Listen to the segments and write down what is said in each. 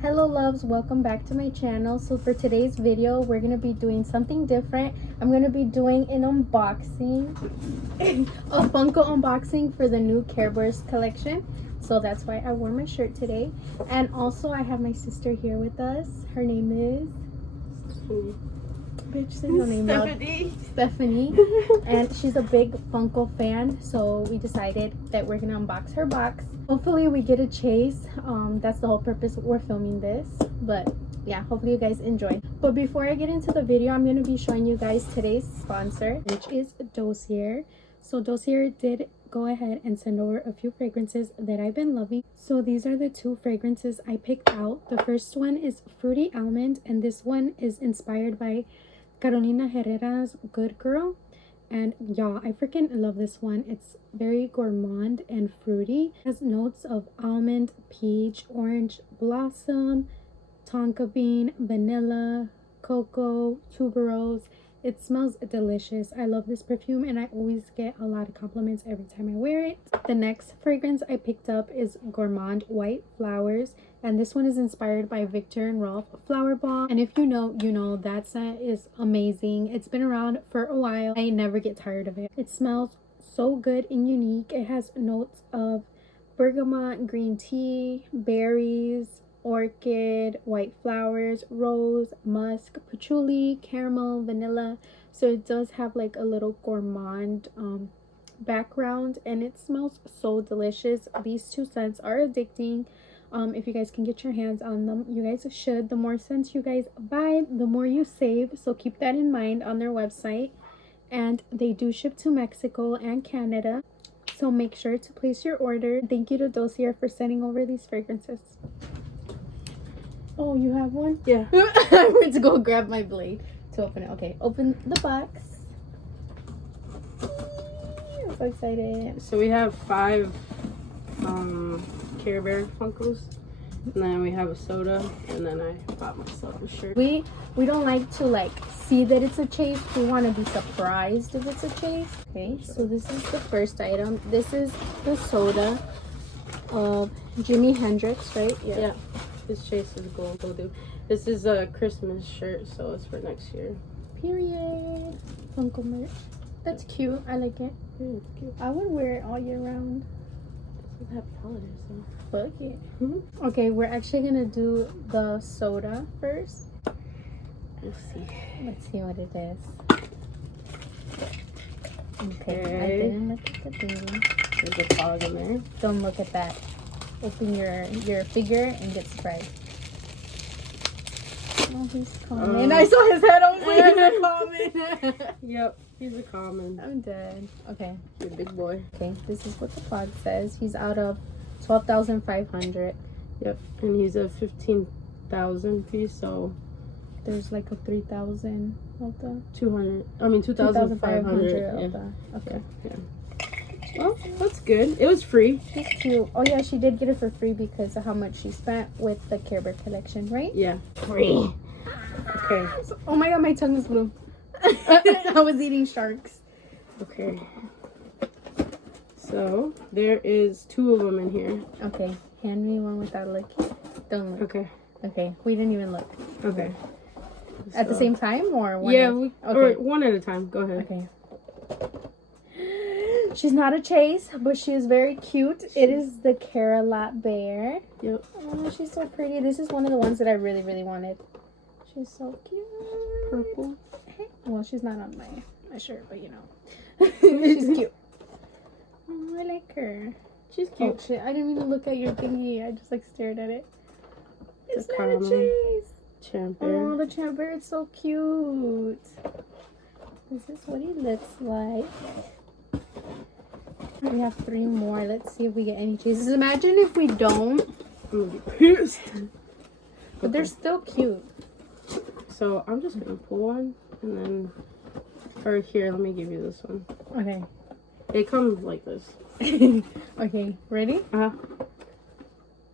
Hello loves, welcome back to my channel. So for today's video we're gonna be doing something different. I'm gonna be doing an unboxing a Funko unboxing for the new CAREBEARS collection. So that's why I wore my shirt today. And also I have my sister here with us. Her name is Stephanie. And she's a big Funko fan, so we decided that we're gonna unbox her box. Hopefully we get a chase. That's the whole purpose we're filming this, but yeah, hopefully you guys enjoy. But before I get into the video, I'm going to be showing you guys today's sponsor, which is Dossier. So Dossier did go ahead and send over a few fragrances that I've been loving. So these are the two fragrances I picked out. The first one is Fruity Almond, and this one is inspired by Carolina Herrera's Good Girl. And y'all, I freaking love this one. It's very gourmand and fruity. It has notes of almond, peach, orange blossom, tonka bean, vanilla, cocoa, tuberose. It smells delicious. I love this perfume and I always get a lot of compliments every time I wear it. The next fragrance I picked up is Gourmand White Flowers, and this one is inspired by Viktor and Rolf Flower Bomb. And if you know, you know that scent is amazing. It's been around for a while. I never get tired of it. It smells so good and unique. It has notes of bergamot, green tea, berries, orchid, white flowers, rose, musk, patchouli, caramel, vanilla. So it does have like a little gourmand background, and it smells so delicious. These two scents are addicting. If you guys can get your hands on them, you guys should. The more scents you guys buy, the more you save, so keep that in mind on their website. And they do ship to Mexico and Canada, so make sure to place your order. Thank you to Dossier for sending over these fragrances. Oh, you have one? Yeah. I went to go grab my blade to open it. Okay, open the box. I'm so excited. So we have 5 Care Bear Funkos, and then we have a soda, and then I bought myself a shirt. We don't like to like see that it's a chase. We want to be surprised if it's a chase. Okay, so this is the first item. This is the soda of Jimi Hendrix, right? Yeah. This chase is gold. This is a Christmas shirt, so it's for next year. Period. Funko merch. That's cute. I like it. Yeah, it's cute. I would wear it all year round. It's happy holidays, so. Fuck it. Okay, we're actually gonna do the soda first. Let's see. Let's see what it is. Okay. I didn't look at the thing. There's a fog in there. Don't look at that. Open your figure and get surprised. Oh, he's coming. I saw his head. I was like, he's a common. Yep, he's a common. I'm dead. Okay. He's a big boy. Okay, this is what the pod says. He's out of 12,500. Yep, and he's a 15,000 piece, so there's like a 3,000 of the 2,500. Yeah. Okay. Yeah. Well, that's good. It was free. She's cute. Oh yeah, she did get it for free because of how much she spent with the Care Bear collection, right? Yeah. Free. Okay. Oh my god, my tongue is blue. I was eating sharks. Okay. So there is 2 of them in here. Okay. Hand me one without looking. Don't look. Okay. Okay. We didn't even look. Okay. At the same time or one? Yeah. Okay. Or one at a time. Go ahead. Okay. She's not a chase, but she is very cute. It is the CAREBEARS. Yep. Oh, she's so pretty. This is one of the ones that I really, really wanted. She's so cute. Purple. Well, she's not on my shirt, but you know. She's cute. Oh, I like her. She's cute. Oh, shit. I didn't even look at your thingy. I just like stared at it. It's not a common chase. Champ Bear. Oh, the Champ Bear is so cute. This is what he looks like. We have 3 more. Let's see if we get any chases. Imagine if we don't. I'm gonna be pissed. But they're still cute. So I'm just gonna pull one and then, or here, let me give you this one. Okay. It comes like this. Okay, ready? Uh-huh.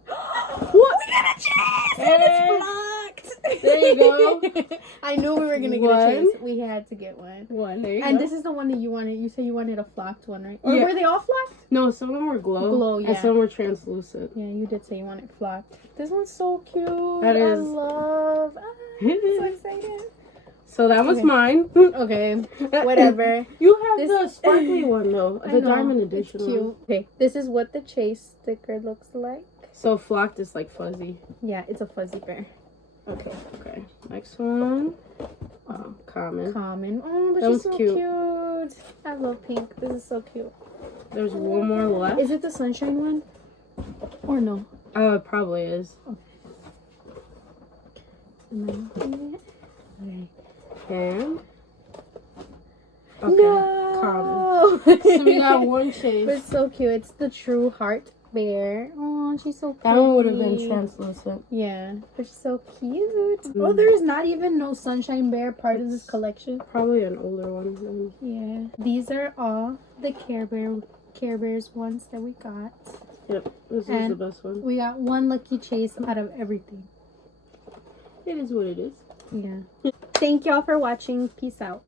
What? We got a chase! Hey. And it's blocked! There you go. I knew we were gonna get a chase. We had to get one. There you and go. this is the one that you wanted. You said you wanted a flocked one, right? Or Yeah. were they all flocked? No, some of them were glow. Yeah. And some were translucent. Yeah, you did say you wanted flocked. This one's so cute. That is. I love. I'm so excited. So that was mine. Okay, whatever. You have the sparkly one though, I the know, diamond edition it's cute. one. Okay, this is what the chase sticker looks like. So flocked is like fuzzy. Yeah, it's a fuzzy bear. Okay. Okay. Next one. Common. Common. Oh, but That she's was so cute. cute. I love pink. This is so cute. There's one more left. Is it the sunshine one? Or no? Oh, it probably is. Am I opening it? Okay. And. Okay. No! Common. So we got one chase. It's so cute. It's the true heart bear. Oh, she's so cute. That one would have been translucent. Yeah, but she's so cute. Oh, there's not even no sunshine bear part of this collection. Probably an older one then. Yeah. These are all the Care Bears ones that we got. Yep. This is the best one. We got one lucky chase out of everything. It is what it is. Yeah. Thank y'all for watching. Peace out.